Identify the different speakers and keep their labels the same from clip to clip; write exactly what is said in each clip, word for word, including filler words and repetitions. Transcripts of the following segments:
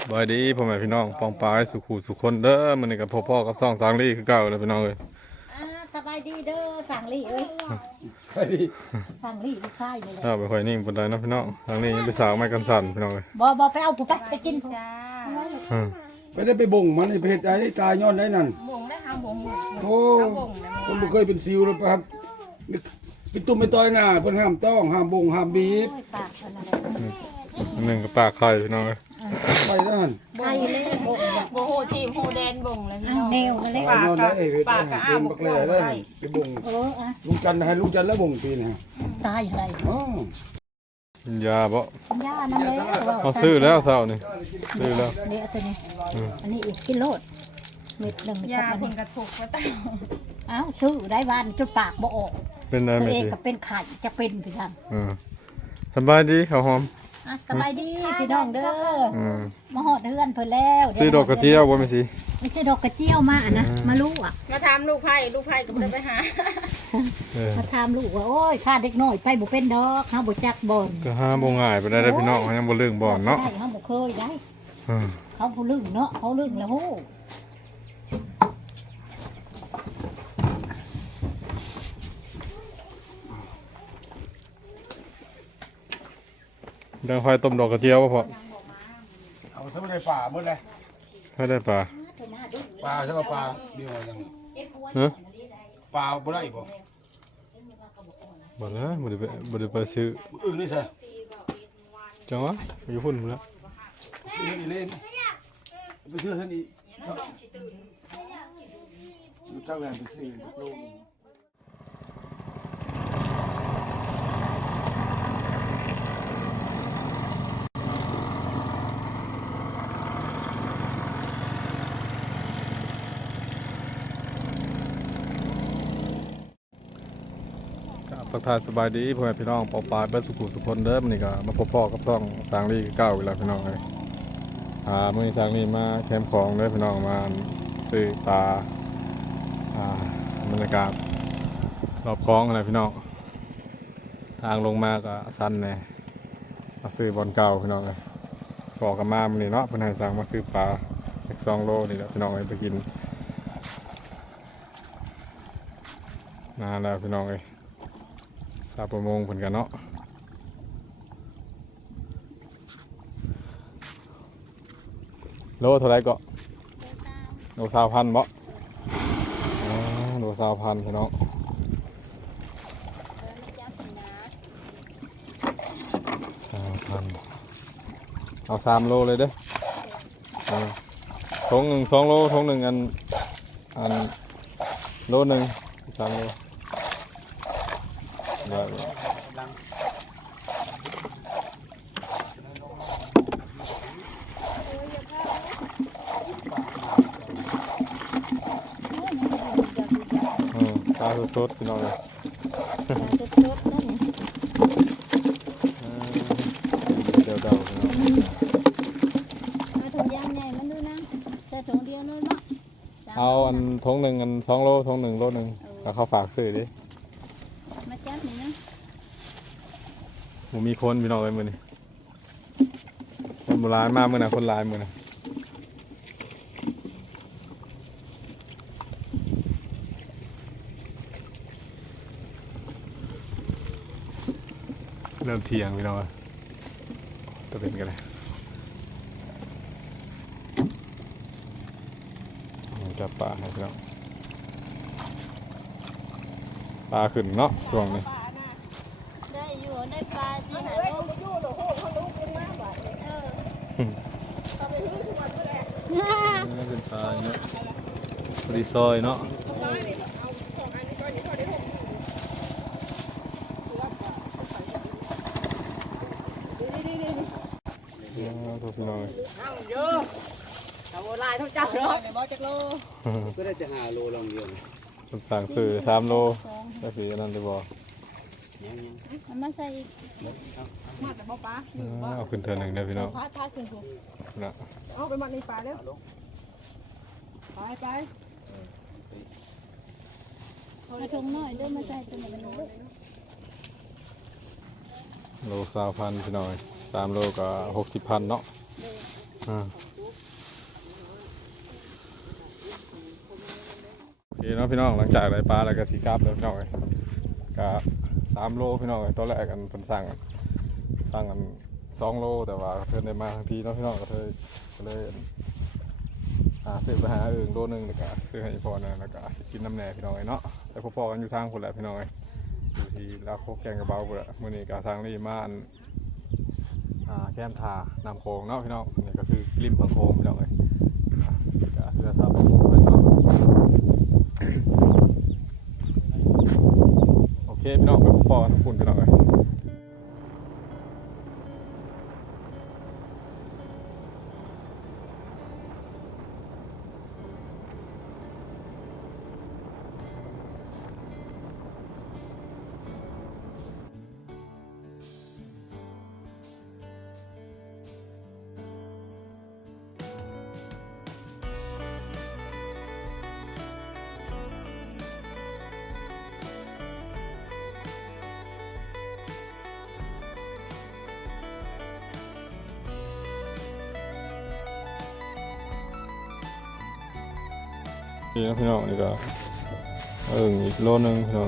Speaker 1: บายดีพ่อแม่พี่น้องปองปายสุขุสุขคนเด้อมื้อนี้กับพ่อพ่อกับซ่องสางลี่คือเก่าเลยพี่น้องเอ้ย
Speaker 2: อ่าสบายดีเด้อสั่งลี่เอ้ย
Speaker 3: ไปดิ
Speaker 2: สั่งลี่ลูกชายนี่แหละ
Speaker 1: ถ้าไปค่อยนิ่งปานใดเนาะพี่น้องทางนี้ยังไปสาวไม้กันสั่นพี่น้องเอ้ย
Speaker 2: บ่บ่ไปเอาผู้ไปไปกินผู้
Speaker 4: จ้า
Speaker 1: อืม
Speaker 3: ไปได้ไปบ่งมันนี่ไปเฮ็ดได้ตายย้อนได้นั่น
Speaker 4: บ่งได้ห้ามบ่ง
Speaker 3: โอ้
Speaker 4: เอาบ่งนะ
Speaker 3: คนบ่เคยเป็นซิวแล้วครับเป็นตุ่มเป็นต้อยหน้าเพิ่นห้ามต้องห้ามบ่งห้ามบีบ
Speaker 2: โอ้ยปากคนอะไร
Speaker 1: อันหนึงกับปากไข่พี่น้องเอ้ย
Speaker 3: ไปนั่น
Speaker 2: ไทยเลยบ่งบ่
Speaker 4: บ่โหทีมโหแดนบ่งแล้วพี่
Speaker 2: เอา
Speaker 4: น้อง
Speaker 2: แนวมาเลย
Speaker 3: ตายย้อนได้เฮ็ด
Speaker 4: ปากกะอ้า
Speaker 3: เดิ
Speaker 4: วน บ่
Speaker 3: บัก
Speaker 4: ก
Speaker 3: แห
Speaker 4: ล้
Speaker 3: ล่
Speaker 4: วย
Speaker 3: ได้
Speaker 4: ได้
Speaker 3: ไปบ่ง
Speaker 2: เอออ่ะ
Speaker 3: ลุงจันทร์ให้ลุงจันทร์แล้วบ่งปีนี่ฮะ
Speaker 2: ตายอะไร
Speaker 3: อ๋อ
Speaker 1: กินยาบ่
Speaker 2: ย่านั่นเลย
Speaker 1: เอาซื้อแล้วเช้านี่ซื้อแล้ว
Speaker 2: นี่เอาตัวนี้
Speaker 1: อืม
Speaker 2: อันนี้อีกกิโลดเม็ดหนึง
Speaker 4: ยา
Speaker 2: กับ
Speaker 4: ผ
Speaker 2: มัน
Speaker 4: ลกระทบว่าตา
Speaker 2: เอ้าซื้อได้บ้านจนปากบ่ออก
Speaker 1: เป็นได้
Speaker 2: ตัว
Speaker 1: ไหม
Speaker 2: เอง
Speaker 1: สิ
Speaker 2: ก็เป็นไข่จะเป็นพี่ทาง
Speaker 1: อืมสบายดีข้าวหอม
Speaker 2: อ่ะสบายดีพี่น้องเด้อ
Speaker 1: อืม
Speaker 2: มาฮอดเฮือนเพิ่นแล้ว
Speaker 1: ซื้อดอกกระเจียวบ่แม่สิ
Speaker 2: ไม่ใช่ดอกกระเจียวมาอะนะมารู้อ่ะ
Speaker 4: มาถามลูกไผ่ลูกไผ่ก็บ่ได้ไปหา
Speaker 1: เออ
Speaker 2: มาถามลูกว่าโอ้ยข้าเด็กน้อยไปบ่เป็นดอกเฮาบ่จักบ่น
Speaker 1: ก็หาบ่ง่ายไปได้เด้อพี่น้องยังบ่เรื่องบ่อนเนาะ
Speaker 2: ได้เฮาบ่เคยได้
Speaker 1: อืม
Speaker 2: เขาผู้ลึงเนาะเขาลึงแล้วโห
Speaker 1: เรื่องไฟต้มดอกกระเจียวบ่พอ
Speaker 3: เอาซะบ่ได้ป่าเบิดเลย
Speaker 1: ให้ได้ปลา
Speaker 3: ป่าซะว่าป่าเดียวยัง
Speaker 1: ฮะ
Speaker 3: ป่าบ่ได้บ่
Speaker 1: บ่แล้วบ่ได้ไปบ่ได้ไปซื้อ
Speaker 3: อึ้งนี่ซะ
Speaker 1: จังหวะอยู่พุ่นพุ่นแล้ว
Speaker 3: ซื้อนี่เล่นไปซื้อเท่านี้รู้จักแรงไปซื้อโลก
Speaker 1: ครับทักทายสบายดีพ่อแม่พี่น้องปอปลายเบิดสุขุสุขคนเด้อมื้อนี้ก็มาพบพ่อกับช่องสร้างลีเก้าอีกแล้วพี่น้องเอ้ยอ่ามื้อนี้สร้างลีมาแคมป์ของเด้อพี่น้องมาซื้อปลาอ่าบรรยากาศรอบคลองอะไรพี่น้องทางลงมาก็สั้นแหน่มาซื้อบอลเก่าพี่น้องเอ้ยพอกันมามื้อนี้เนาะเพิ่นให้สั่งมาซื้อปลาสักสองโลนี่แหละพี่น้องเอ้ยไปกินนานแล้วพี่น้องเอ้ยสาวประมงเพิ่นกันเนาะโลเท่าไรก็โลสาวพันบ่อ๋อโลสาวพันพี่น้องสาวพันเอาสามโลเลยเด้อเอาทงหนึ่งสองโลทงหนึ่งอันอันโลหนึ่งสามโลได้ อืมปลาสดๆพี่น้องเลยอืมเดี๋ยวเดาพี่น้อง
Speaker 5: เอาถุงยางใหญ่มันดูนะแต่ถุงเดียวเลยเนาะสม
Speaker 1: เอาอันทงหนึ่งอันสองโลทงหนึ่งโลหนึ่งแล้วเขาฝากซื้อดิ
Speaker 5: มาจับนี่นะ
Speaker 1: หมูมีคนพี่น้องเลยมือนี่คนโบราณมากมือนะคนหลายมือนะเริ่มเที่ยงพี่น้องจะเป็นกันเลยจับปลาให้พี่น้องปลาขึ้นเนาะช่วงนี้
Speaker 5: ได้อยู่ได้ปลาสิหาลูก
Speaker 1: เป็นปลาเนาะพอดีซอยเนาะตัวพี่น้อย
Speaker 4: เยอะเอาลายเท่าเจ้าเนาะบ่จักโล
Speaker 3: ก็ได้จะหาโลลองเดียว
Speaker 1: คนสั่งซื้อสามโลได้สีนั่นได้บ่
Speaker 5: เอามาใส่อีก
Speaker 4: มาแต่บ่ปลา
Speaker 1: เอาขึ้นเทือหนึ่งได้พี่น้อง
Speaker 4: พาพาขึ้นพุ่น
Speaker 1: นะ
Speaker 4: เอาไปมัดในปลาเด้อไปไป
Speaker 5: เอาถุงน้อยเด้อมาใส่ตัวนี้มันลูก
Speaker 1: โลสามพันพี่น้อยสามโลก็หกสิบพันเนาะอ่า
Speaker 5: อ
Speaker 1: เคเนาะพี่น้องหลังจากได้ปลาแล้วก็สีกลับแล้วพี่น้องก็สามโลพี่น้องตอนแรกกันเพิ่นสั่งกันสั่งกันสองโลแต่ว่าเพิ่นได้มาทันทีเนาะพี่น้องก็เลยก็เลยหาซื้อไปหาเอิงโลนึงแล้วก็ซื้อให้พ่อนะแล้วก็กินน้ำแหน่พี่น้องเนาะแต่พ่อๆกันอยู่ทางคนแหละพี่น้องอยู่ที่ลาวโคกแกงกระเบาเพื่อมื้อนี้ก็ทางนี้มาอันอ่าแก้มทานำโคงเนาะพี่น้องนี่ก็คือริมพังโคงพี่น้องเอ้ยก็เพื่อทำพังโคงเพิ่นเนาะโอเคพี่น้องไปพอทุกคนพี่น้องเลยนี่นะพี่น้องนี่ก็เอิงอีกโลนึงพี่น้อง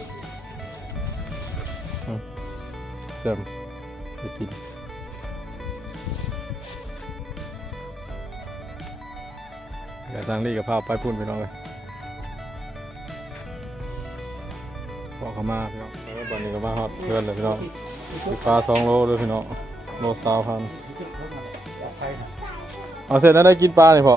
Speaker 1: เติมไปกินเดี๋ยวสั่งรีกับข้าวไปพุ่นพี่น้องเลยพอเข้ามาพี่น้องแล้วตอนนี้ก็มาฮอตเพื่อนเลยพี่น้องสิปลาสองโลด้วยพี่น้องโลสาวพันเอาเสร็จแล้วได้กินปลาเลยพอ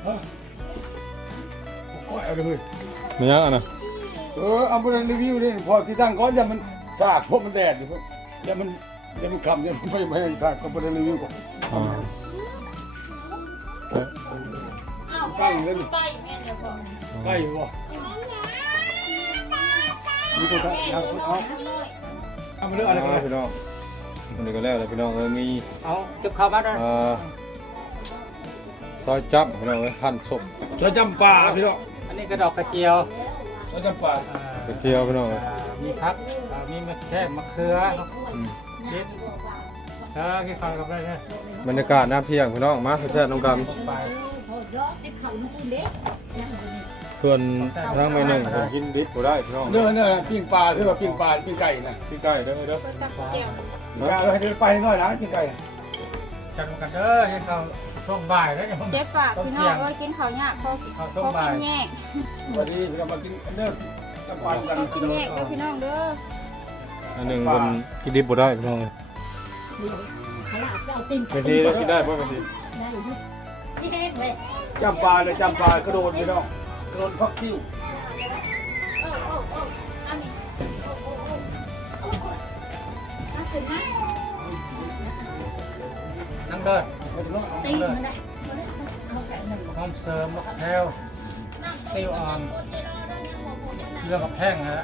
Speaker 3: ก้อยเอาเลย
Speaker 1: ไม่ยังอ่ะนะ
Speaker 3: เออเอาไปรีวิวนี่พอที่ตั้งก้อนอย่ามันสากพวกมันแดดอยู่พวกอย่ามันอย่ามันคำอย่ามันไม่ไม่สากก็ไปรีวิวก่อน
Speaker 1: อ๋อ
Speaker 3: ตั้งเลย
Speaker 2: ไปแม่เดี๋ยวก่อน
Speaker 3: ใกล้บ่มีตัวตั้งเอาเอาเอาไปเรื่องอะไรกัน
Speaker 1: พี่น้องวันนี้ก็แล้วเลยพี่น้องเออมี
Speaker 6: เอาเก็บข้าวมาด้วย
Speaker 1: เอ่อซอยจับพี่น้องเอ้ยหั่นศพ
Speaker 3: ช่วยจำปาพี่น้อง
Speaker 6: อันนี้กระดอกกระเจียว
Speaker 3: ช่วยจำปา
Speaker 6: อ่าก
Speaker 1: ระเจียวพี่น้องเอ้ย
Speaker 6: มีพักอ่ามีมะแข้งมะเขือ
Speaker 1: อืม
Speaker 6: เด็ดเออกินข้าวกับอะไรเนี่ย
Speaker 1: บรรยากาศน้ำเที่ยงพี่น้องมาแท้ๆน้องกัน
Speaker 6: ลงไป
Speaker 2: พอเยอะได้เขาลูกเล็กนั่งอยู่นี่
Speaker 1: เพื่อนทางไม่หนึ่งผมกินดิบบ่ได้พี่น้อง
Speaker 3: เนื้อเนื้อปิ้งปลาคือว่าปิ้งปลาปิ้งไก่นะ
Speaker 1: ที่ใกล้เด้อเด้อ
Speaker 3: ปิ้งไก่เราให้เดินไปหน่อยนะปิ้งไก่
Speaker 6: จัดกันเด้อกินข้าวช่วงบ่ายแล้วเนี่ยผม
Speaker 4: เจ็บปากพี่น้องเอ้ยกินข้าวยากเขากิน
Speaker 6: ข้าว
Speaker 4: เขา
Speaker 6: ช่วงบ่า
Speaker 4: กิ
Speaker 6: ย
Speaker 4: นแยก
Speaker 3: วันนี้เรามากินเนื้อจำปากัน
Speaker 4: เขา
Speaker 3: กิ
Speaker 4: กิ
Speaker 3: น
Speaker 4: น
Speaker 3: เล
Speaker 4: แย
Speaker 3: ย
Speaker 4: กเด้อพี่น้องเด้อ
Speaker 1: อันหนึ่งคนกินดิบบ่ได้พี่น้องเอ้ย
Speaker 2: ขนาดเจ้าติ่ง
Speaker 1: บางทีเรากินได้ป่ะบางที
Speaker 2: ได้ที่เฮ็ดเลย
Speaker 3: จำปาเลยจำปากระโดดพี่น้องกระโดดพักคิ้ว
Speaker 2: โอ้โอ้โอ้อันนี้โอ้โอ้โอ้โอ้อันถึงนะ
Speaker 6: นั่งเดิน
Speaker 2: ตีมันได้เขาแกะหนึ่ง
Speaker 6: หอมเสริมมะแข้วติ้วอ่อนเรื่องกับแห้งนะฮะ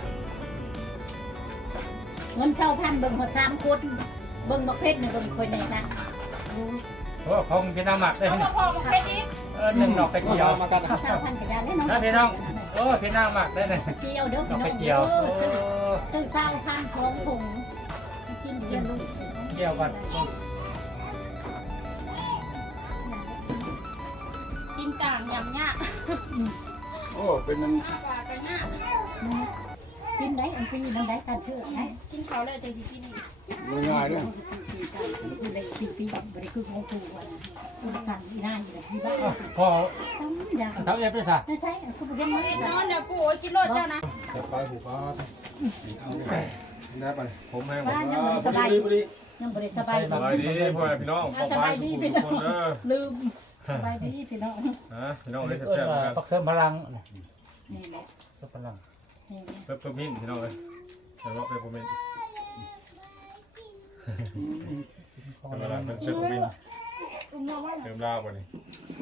Speaker 2: เงินเช่าพันเบิ่งหัวสามคนเบิ่งบักเพชรเนี่ยเบิ่งคนในนะ
Speaker 6: เพราะว่าของพี่น้ำหมักได้
Speaker 2: เอา
Speaker 6: นี่
Speaker 2: มาพอบักเพชรอีก
Speaker 6: เออหนึ่งดอกกระเจียว
Speaker 3: มากัน
Speaker 2: เช่าพันกระดานแล้วเนาะ
Speaker 6: นะพี่น้องเออพี่น้ำหมักได้เลย
Speaker 2: เจียวเด้อ
Speaker 6: ดอก
Speaker 2: พี่น้อง
Speaker 6: กระเจียว
Speaker 2: เอ
Speaker 6: โอ้
Speaker 2: อซื้อเช่าพันสองถุงกินเจียวลูก
Speaker 6: เจียวกัน
Speaker 4: กินต่างยำยาก
Speaker 3: โอ้เป็นมัน
Speaker 4: มากกว่ากันยาก
Speaker 2: กินได้อันปีมันได้การเชื่อไหม
Speaker 4: กินข้าวเลยแต่สิกินนี่
Speaker 3: ง่ายเนี่ย
Speaker 2: คือได้ปีปีบริคือของถูกวันคุณสั่งที่ได้อยู่ที่บ้าน
Speaker 6: พอ
Speaker 2: ต้องอย่าง
Speaker 6: เท้าเอฟด้วยซะ
Speaker 2: ไม่ใช่คุณเห็นไหม
Speaker 4: นอนเดี๋ยวปู่กินรถเจ้านะ
Speaker 1: จะไปผูกคอได้ไปผมให้ผม
Speaker 2: บ้านยังบริสบายยังบริสบาย
Speaker 1: สบายดีพ่อแม่พี่น้องปอ
Speaker 2: ส
Speaker 1: ไป
Speaker 2: บายดี
Speaker 1: ทุ
Speaker 2: พี่
Speaker 1: ก
Speaker 2: น้อ
Speaker 1: คน
Speaker 2: ง
Speaker 1: เด้อ
Speaker 2: ลืมสบายดีพี่น้อง
Speaker 1: ฮะพี่น้องเลย
Speaker 6: เอ
Speaker 1: แซ่บๆ
Speaker 6: อ
Speaker 1: กัน
Speaker 6: ปักเสริมพลัง
Speaker 2: นี่แหละ
Speaker 6: เสริมพลัง
Speaker 1: เพิ่มเพิ่มมินพี่น้องเลยแต่ว่าเป็นเพิ่มมินธรรมดาเป็นเพิ่มมิน
Speaker 4: อุ้มน้องไว้
Speaker 1: เติมลาบวันนี้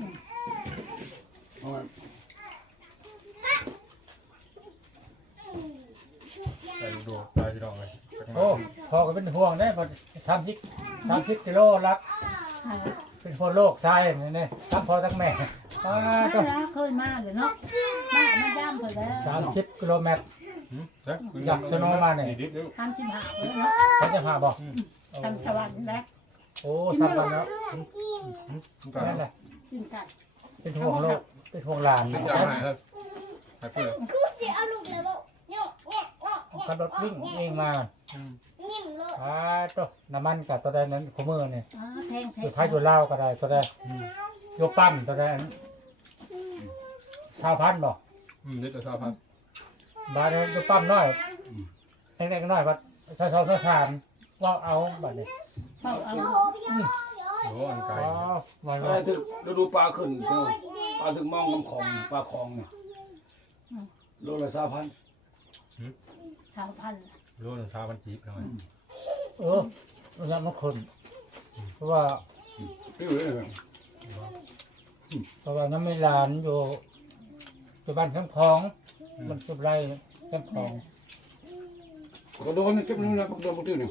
Speaker 1: ใส่ดูตายพี่น้องเลย
Speaker 6: โอ้พอก็เป็นห่วงได้พอสามสิบสามสิบกิโลรักเป็นคนโลกทรายนี่นี่ทั้งพ่อทั้งแม่อ่า
Speaker 2: มา
Speaker 6: ก็
Speaker 2: แล้วเคยมาเลยเนาะมามาย่ำเถอะแล้ว
Speaker 6: สามสิบกิโลเมตร อยากสโนว์มาเนี่ย
Speaker 2: ทำชิมหาเลยเนาะ
Speaker 6: เขาจะพาบอก
Speaker 2: ทำสวรรค์นะ
Speaker 6: โอ้สามวันแล้วนั่นแหละ
Speaker 2: กินกัน
Speaker 6: เป็นห่วงโลกเป็นห่วงหลาน
Speaker 1: เป็นยังไงครับ
Speaker 6: ฮ
Speaker 1: ไปเพื่อ
Speaker 2: กูสิเอาลูกเลยบ่โยกแงะงอกแงะ
Speaker 6: กระโดดวิ่งเองมา
Speaker 2: ยิ้มโลด
Speaker 6: อ่าตัวน้ำมันกับตัวใดนั้นขมือเนี่ย
Speaker 5: อ๋อแทงแท
Speaker 6: อยู่
Speaker 5: ง
Speaker 6: ท้ายอยู่เล่าวก็ได้ตัวใดโยปั๊มตัวใดชาวพันธุ์บ่
Speaker 1: อืมนึกถึงชอบครับ
Speaker 6: บาดโยปั๊มน้อยเล็กๆน้อยบัดชาวชาวชาวสามว่าเอาบัดนี้
Speaker 5: เฝ้าเอา
Speaker 2: โอ้พี่โย
Speaker 1: โอ้อันไกล
Speaker 6: อ๋อวัน
Speaker 3: ปลาถึกฤดูปลาขึ้นเจ้าปลาถึกมองน้ำของปลาคลองเนี่ยโลละสามพัน
Speaker 5: สามพัน
Speaker 1: รู้หนึ่งชาวพันจีบหน่อย
Speaker 6: เออระยะมันคนเพราะว่า
Speaker 3: พี่อยู่เลย
Speaker 6: เพราะว่าน้ำไม่ลานอยู่อยู่บ้านแคมป์ของมันสุบไรแคมป์ของ
Speaker 3: ก็โดนเก็บนู่นนะพวกโดนพวกที่นี่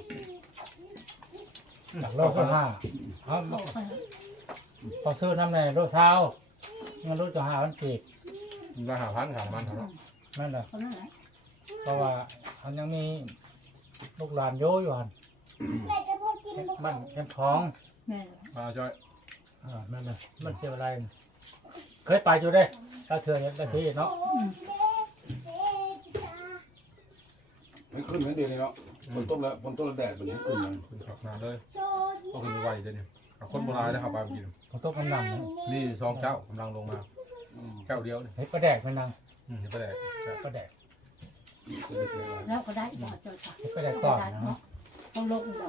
Speaker 6: โลก็ห้าเอาพอซื้อน้ำในโลเท้าเงินโลจะหาวันกีบ
Speaker 1: ราคาพันขามันเท่าไหร่
Speaker 6: นั่นแหละ
Speaker 5: คนนั้นไหน
Speaker 6: เพราะว่ามันยังมีลูกหลานโยอยู่หัน
Speaker 2: แม่จะพอกินบ่
Speaker 6: บ้านแคมป์ของ
Speaker 5: แม่
Speaker 1: มาจ้อย
Speaker 6: อ่านั่นน่ะมันเกี่ยวอะไร เคยไปอยู่ได้ถ้าเถื่อนเนี่ยได้ที่เนาะ
Speaker 2: โอ้ยเด้เด้จ้า
Speaker 3: ไม่ขึ้นเหมือนเดิมเลยเนาะฝนตกแล้วฝนตกแล้วแดดแบบนี้ขึ้นเลย
Speaker 1: คุณขับนานเลย
Speaker 2: โซดี
Speaker 1: ก็คือไวเดี๋ยวนี้คนโบราณนะครับไปกิน
Speaker 6: ผมต้องกำลังนะ
Speaker 1: นี่สองเจ้ากำลังลงมาเจ้าเดียวนี่
Speaker 6: เฮ้ยประแดกมันนัง
Speaker 1: อืมเห็นปะแดก
Speaker 6: ประแดก
Speaker 5: แล้วก็ได้บ่จอยค่ะ
Speaker 6: เฮ้ยประแดกก่อนนะ
Speaker 5: ต้องลงดอก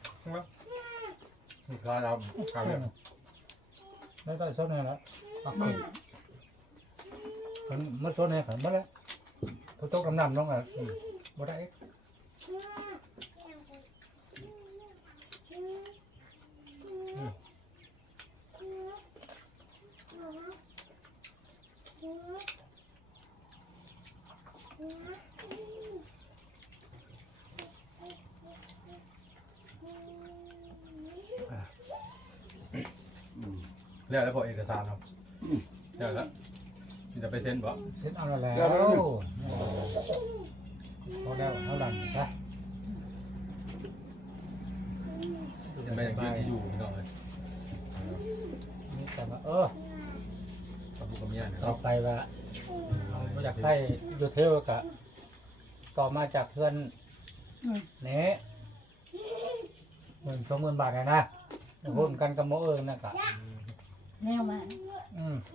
Speaker 1: ร้านเราขายแบบ
Speaker 6: ไม่ต้องส้นเลยแล้วเอา
Speaker 5: แม่
Speaker 6: ขึ้นมันมันส้นเลยขันมาแล้วผมต้องกำลังน้องอ่ะอืมบ่ได้
Speaker 1: เรียกแล้วพอเอกสารครับเรียกแล้วมีแต่ไปเซ็นบ่
Speaker 6: เสร็จเอาแล้วพอแล้วเท่าไหร่ใช่
Speaker 1: ยังไม่ยังกินที่อยู่พี่น้องเลย
Speaker 6: นี่แต่ว่าเออ
Speaker 1: กับลูกกับเมียเนี่ย
Speaker 6: ต่อไปว่าเราอยากใช้ยูเทลกะต่อมาจากเพื่อนเนี้หมื่นสองหมื่นบาทนะนะหุ้นกันกับโมเอิงนะกะ
Speaker 5: แนวมา
Speaker 6: อืม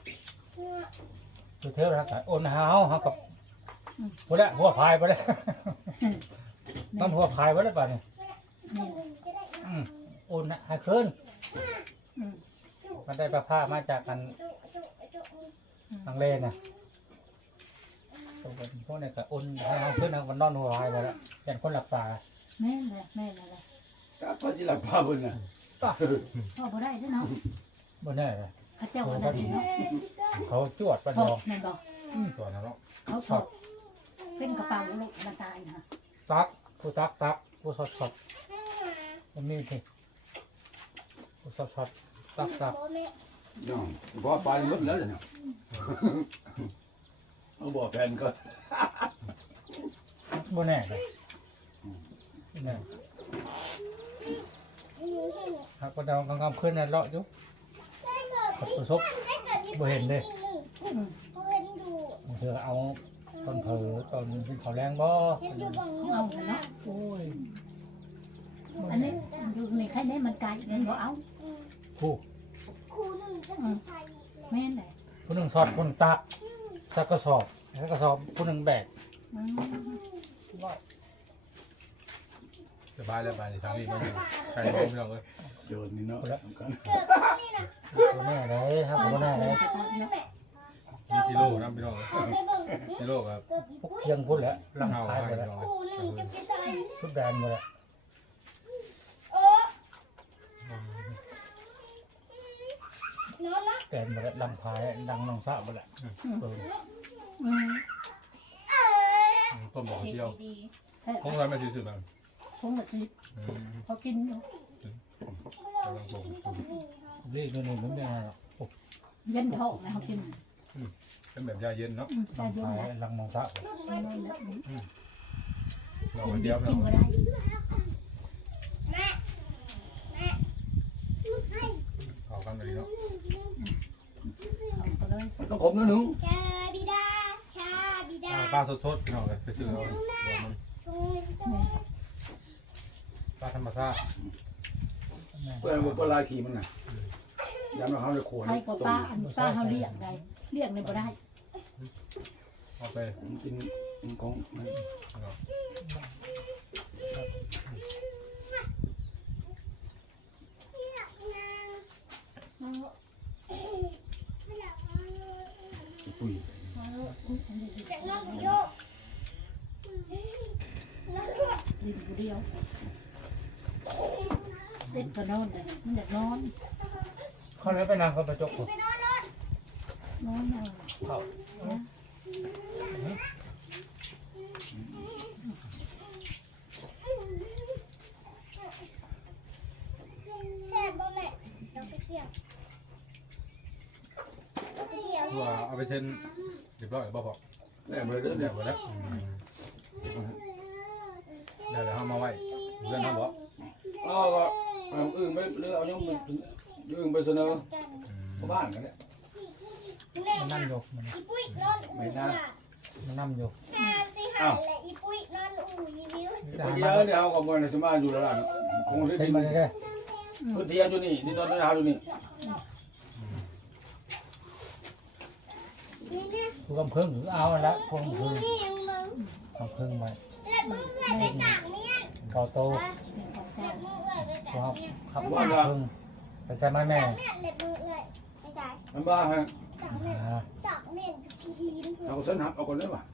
Speaker 6: ยูเทลนะกะโอนหาเฮาเฮากับหัวละหัวพายไปเลยมันหัวพายไปเลยป่ะเนี่ย
Speaker 5: นี่
Speaker 6: อืมโอนให้คืน
Speaker 5: อืม
Speaker 6: มันได้ประผ้ามาจากกันทางเลนนะตรงเป็นพวกนี้ก็โอนให้เฮาคืนทางวันนอนหัวพายไปแล้วเป็นคนหลับตา
Speaker 5: แม่เลยแม่เลย
Speaker 3: ถ้าพอสิหลับพาเพิ่นน่ะ
Speaker 5: พ่อบ่ได้ด้วยเนาะ
Speaker 6: บ่แน่เลย
Speaker 5: เขาเจ้าก็ได้เนาะ
Speaker 6: เขาจวดปัน
Speaker 5: ส
Speaker 6: ด
Speaker 5: อ
Speaker 6: อบ ก
Speaker 5: แม่บอก
Speaker 1: ส่วนนั้นเนาะ
Speaker 5: เขาสอบเป็นกระเป๋าลูกมาตายนะ
Speaker 6: ตักกูตักตักกูสดสดมันนี่สิกูสดสดตักตัก
Speaker 3: เนาะพอปลาหมดแล้วเนี่ยเอาบ่อแผ่นก่อน
Speaker 6: บ่แน่เลยแน่หากว่าดาวกลางค่ำคืนนั่นเลาะอยู่กับประสบบ่เห็นเลยเธอเอาตอนเผลอตอนเป็นเขาแรงบ่
Speaker 5: เอาเนาะ
Speaker 6: โอ้ย
Speaker 5: อันนี้ดูนี่ใครได้มันไกลนั่นบ่เอา
Speaker 6: ผู้
Speaker 5: แม่เลย
Speaker 6: ผู้หนึ่งสอดคนตักสักกระสอบสักกระสอบผู้หนึ่งแบก
Speaker 1: สบายแล้วไปในทางนี้ไม่อยู่ใครรู้พี่น้องเลย
Speaker 3: โยนนี่เนาะกัน
Speaker 6: บ่แน่เลยครับบ่แน่เลย
Speaker 1: มีกิโลนะพี่น้องเลยกิโลครับ
Speaker 6: พวกเที่ยงพุ่นแหล้วลัง
Speaker 1: เอา
Speaker 6: ท้าย
Speaker 1: ให้
Speaker 6: ไป
Speaker 1: พี่
Speaker 6: แล้ว
Speaker 1: น้องเลย
Speaker 2: คู่หนึ่งจะไปใส่
Speaker 6: ชุดแดนหมดแล้ว
Speaker 2: เออน้องนะ
Speaker 6: แดนหมดแล้วลังท้ายดังน้องสาวหมดแล้วเออ
Speaker 5: อืม
Speaker 1: ต้มบอก
Speaker 5: ดี
Speaker 1: เที่ยว
Speaker 5: ดี
Speaker 1: คงทำไม่ซื้อแบบ
Speaker 5: คงละสิเขากินอยู่
Speaker 1: กำลังส่ง
Speaker 6: นี่นี่นี่มันไม่ได้หรอก
Speaker 5: เย็นท้องนะเขากิน
Speaker 1: เป็นแบบยาเย็นเนาะ
Speaker 5: อืม
Speaker 6: ลั
Speaker 5: ใช่
Speaker 6: ง
Speaker 5: เย็น
Speaker 6: ท้าย
Speaker 5: นะ
Speaker 6: ลังน้องสาว
Speaker 5: ไม่ได้นะ
Speaker 1: เราคนเดียว
Speaker 5: กิ
Speaker 1: เรา
Speaker 5: นบ่ได้
Speaker 1: เอากันเลยเนาะ
Speaker 5: เอาไปเลย
Speaker 3: ต้องขมนะหนู
Speaker 2: เจอบิดาชา
Speaker 1: ปลาสดๆพี่น้องเลยไปซื้อเอาตัวมันปลาธรรมชาติ
Speaker 3: เพื่อนบอกว่าลายขี่มันน่ะยามเราเขาจะขวน
Speaker 2: ใครก็ป้าอันป้าเขาเรียกได้เรียกในบ่ได้
Speaker 1: เอาไป
Speaker 3: มันเป็นของมัน ปุ๋ย
Speaker 2: ดินผู้เดียวเด็กก็นอนเลยมันอยากนอน
Speaker 6: เขาเลยไปนั่งเขาไปจกผม
Speaker 2: นอนเอา
Speaker 6: เขา
Speaker 1: ตัวเอาไปเซ็นเรียบร้อยบ่พอ
Speaker 3: แม่ไปเรื่อย
Speaker 1: เดี๋ยวหมดแล้วเดี๋ยวเรามาไว้เพื่อนเขาบอก
Speaker 3: ๆเอาก็เอาอื่นไปเรือเอาย่อมอื่นไปเสนอบ้านกันเนี่ย
Speaker 6: มันนั่งอยู่มัน
Speaker 7: อีปุ้ยนอนอู่น่ะ
Speaker 6: มันนั่งอยู่
Speaker 7: งานสิหายและอีปุ้ยนอนอู่อีวิว
Speaker 6: จะ
Speaker 3: ไป
Speaker 6: หา
Speaker 3: เย
Speaker 6: มา
Speaker 3: อะเนี่ยเอากับมันจะมาอยู่แล้วล่ะคงที่
Speaker 6: เซ็น
Speaker 3: ดิน
Speaker 6: มาเลยเด้อ
Speaker 3: พื้นที่อยู่นี่ดินนอนเอาอยู่นี่
Speaker 7: นี่นี่
Speaker 6: ผู้กำพึ่งหรือเอาละพวกกำพึ่ง
Speaker 7: นี่ยังมึง
Speaker 6: กำพึ่งไป
Speaker 7: และมือเอื้อยไปต่างเมียน
Speaker 6: เกาโต
Speaker 7: และมือเอื้อยไป
Speaker 6: พว
Speaker 7: ต่าก งเมียน
Speaker 6: ขับกำพึ่งไปใส่ไม้แม่
Speaker 7: ต่างเมียนและมือเอื้อยไปจ่าย
Speaker 3: มันบ้าฮะ
Speaker 7: ต่างเมียน
Speaker 6: อ่า
Speaker 7: ต่างเมียนทีน
Speaker 3: เอาเส้นหักเอาก่อนได้ป่ะ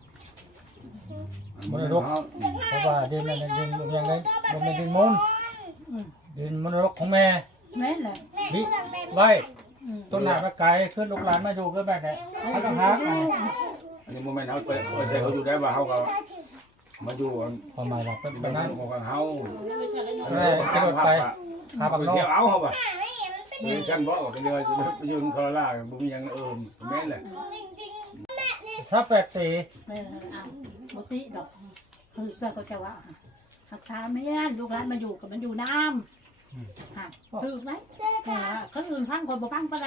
Speaker 6: เพราะว่าดินมันเป็นดินยังไงมันเป็นดินมูลดินมรดกของแม่
Speaker 2: แม่นแหละ
Speaker 7: แม่เอื้อยแม่
Speaker 6: ไว้ต้นหนามาไกลขึ้นลูกหลานมาอยู่ก็แบบไหนเขาต้องฮัก
Speaker 3: อันนี้โมเมนต์เขาไปใส่เขาอยู่ได้ว่าเขาก็มาอยู่
Speaker 6: ความหมายเราเป็น
Speaker 3: เป็
Speaker 6: แบบ
Speaker 3: น
Speaker 6: นั้
Speaker 3: นั่
Speaker 6: น
Speaker 3: นของเขา
Speaker 6: แม่กระโดดไปหา
Speaker 3: ไป
Speaker 6: บักนอ
Speaker 3: เที่ย
Speaker 6: ก
Speaker 3: วเอาเขาป่ะ
Speaker 7: แม่มันเป็น
Speaker 3: มีกันบอกกันเลยไปยืนคอล่าบุมียังเอิมแม่แหละ
Speaker 7: จริง
Speaker 6: ซับแปดตี
Speaker 2: แม่เอาบ่ติดอกคือเพื่อนก็จะว่าหักษาแม่นลูกหลานมาอยู่กับมันอยู่น้ำฮะคือไหมแต่ว่าคนอื่นพังคนบ่พังปานใด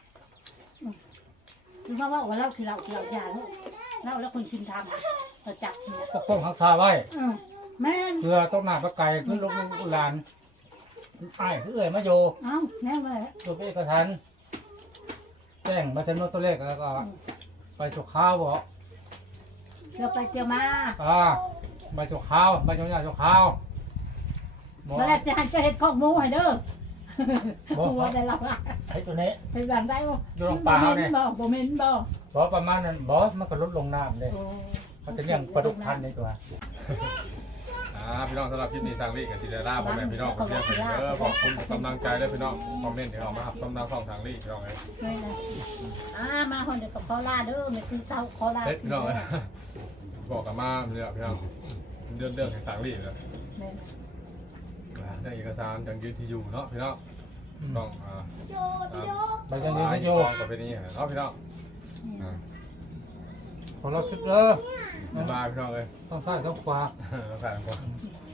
Speaker 2: คือมาว่าว่าเราคือเราคือเราอย่าลูกเราแล้วคนชิมทำเราจับเนี่ย
Speaker 6: ปกป้องรักษาไว้
Speaker 2: อืมแม่น
Speaker 6: เพื่อต้นหนามาไกลขึ้นลูกหลานไอ้คือเอ่ยมาอยู่
Speaker 2: เอ้าแน่เลย
Speaker 6: ตัวเอกทันแจ้งมาจำนวนตัวเลขแล้วก็ไปสุข้าวบอก
Speaker 2: เดี๋ยวไปเดี๋ยวมา
Speaker 6: อ่าใบสุข้าวใบจงยาสุข้าวบอก
Speaker 2: เมื่อไรจะหันจะเห็ดข้องหมูให้เด้อ
Speaker 6: บอก
Speaker 2: หัวได้ละละ
Speaker 6: ไอ้ตัวนี้
Speaker 2: ไปแบ่งได้บ่
Speaker 6: อยู่โรงป่าเนี่ย
Speaker 2: บ่บ่เหม็นบ่
Speaker 6: บอกประมาณนั้นบอกมันก็ลดลงน้ำเลย
Speaker 2: โอ้
Speaker 6: เขาจะเลี้ยงปลาดุกพันธุ์ในตัว
Speaker 1: อ่าพี่น้องสำหรับคลิปนี้สร้างรีกับซิเดล่าพ่อแม่พี่น้องผมเรียกไปเด้อขอบคุณกำลังใจด้วยพี่น้องคอมเมนต์ที่ออกมาครับต้มน้ำข้องทางรีพี่น้องเลย
Speaker 2: ไม่นะอ่ามาคนเดียวกับคอลาเด้อไม่คือเต้าคอลา
Speaker 1: เด็ดพี่น้องเลยบอกกับมาเนี่ยพี่น้องเรื่องเรื่องแห่งสร้างรีเลย
Speaker 2: แม่นะ
Speaker 1: ได้เอกสารจังยืนที่อยู่เนาะพี่น้องต้องอ่า
Speaker 7: ๆโยพี่โย
Speaker 6: ใบจงยาโย
Speaker 1: กองกับเป็นนี้เนาะพี่น้องอ่า
Speaker 6: ของเราคิดเด้อ
Speaker 1: บ๊ายบายพี่น้องเลย
Speaker 6: ต้องใส่ต้องขวา
Speaker 1: เราใส่ก่อน
Speaker 2: อ